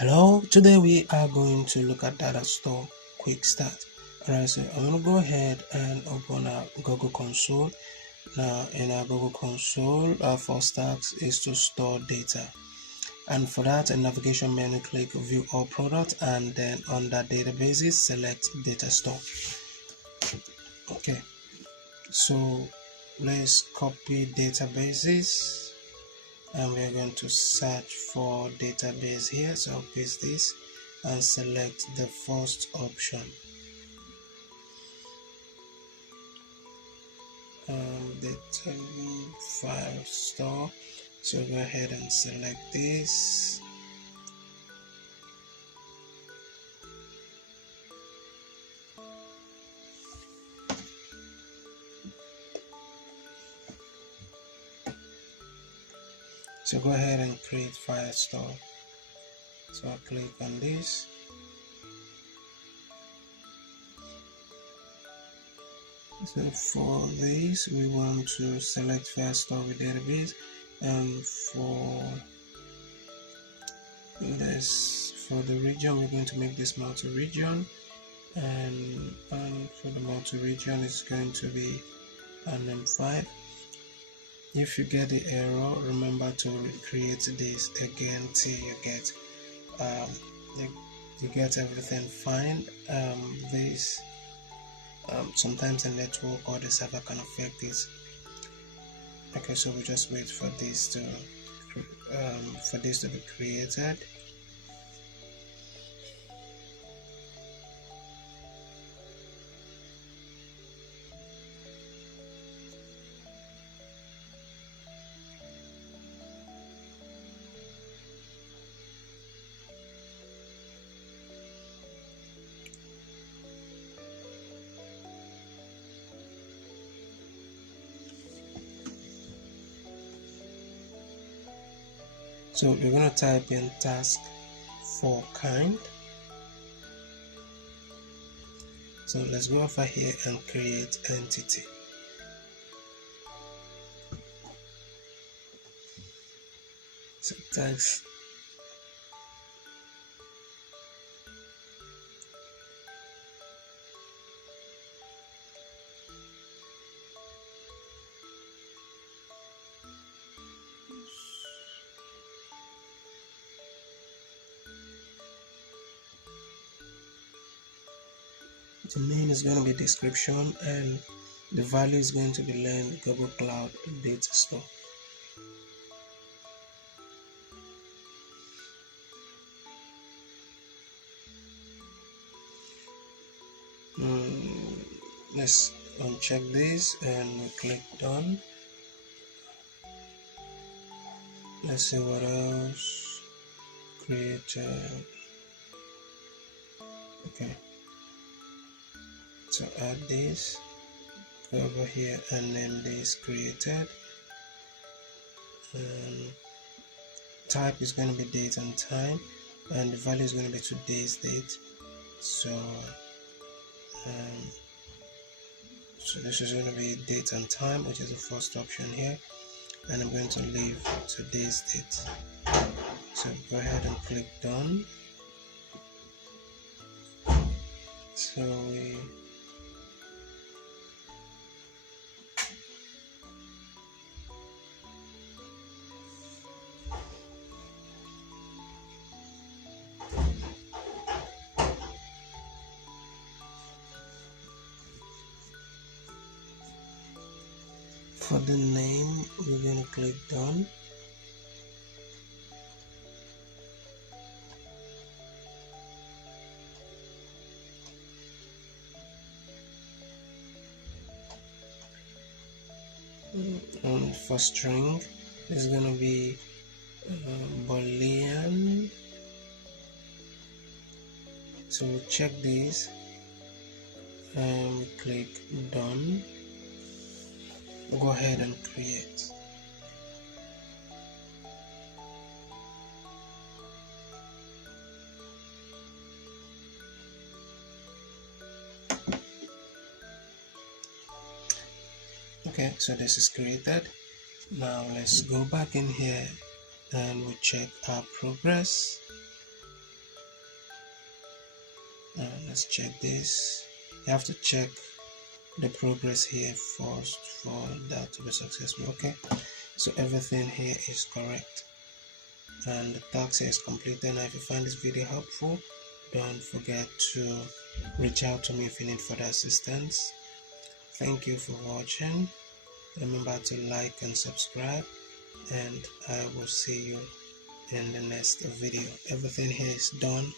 Hello, today we are going to look at Datastore Qwik Start. Alright, so I'm going to go ahead and open our Google Console. Now in our Google Console, our first task is to store data. And for that, in navigation menu, click View All Products, and then under Databases, select Datastore. Okay, so let's copy databases. And we're going to search for database here, so I'll paste this and select the first option, data file store. So go ahead and select this. So go ahead and create file store. So I'll click on this. So for this, we want to select file store with database, and for the region, we're going to make this multi-region, and for the multi-region, it's going to be an M5. If you get the error, remember to recreate this again till you get everything fine. Sometimes the network or the server can affect this. Okay, so we just wait for this to be created. So we're going to type in task for kind. So let's go over here and create entity. So task the name is going to be description, and the value is going to be learned Google Cloud Datastore. Let's uncheck this and we click done. Let's see what else created. Okay, so add this, go over here and name this created, and type is going to be date and time, and the value is going to be today's date. So this is going to be date and time, which is the first option here, and I'm going to leave today's date. So go ahead and click done. So for the name, we're going to click done. And for string, it's going to be Boolean. So we check this and we click done. Go ahead and create. Okay, so this is created. Now let's go back in here and we check our progress. Let's check this. You have to check the progress here first for that to be successful. Okay, so everything here is correct and the task is completed. Now if you find this video helpful, don't forget to reach out to me if you need further assistance. Thank you for watching. Remember to like and subscribe, and I will see you in the next video. Everything here is done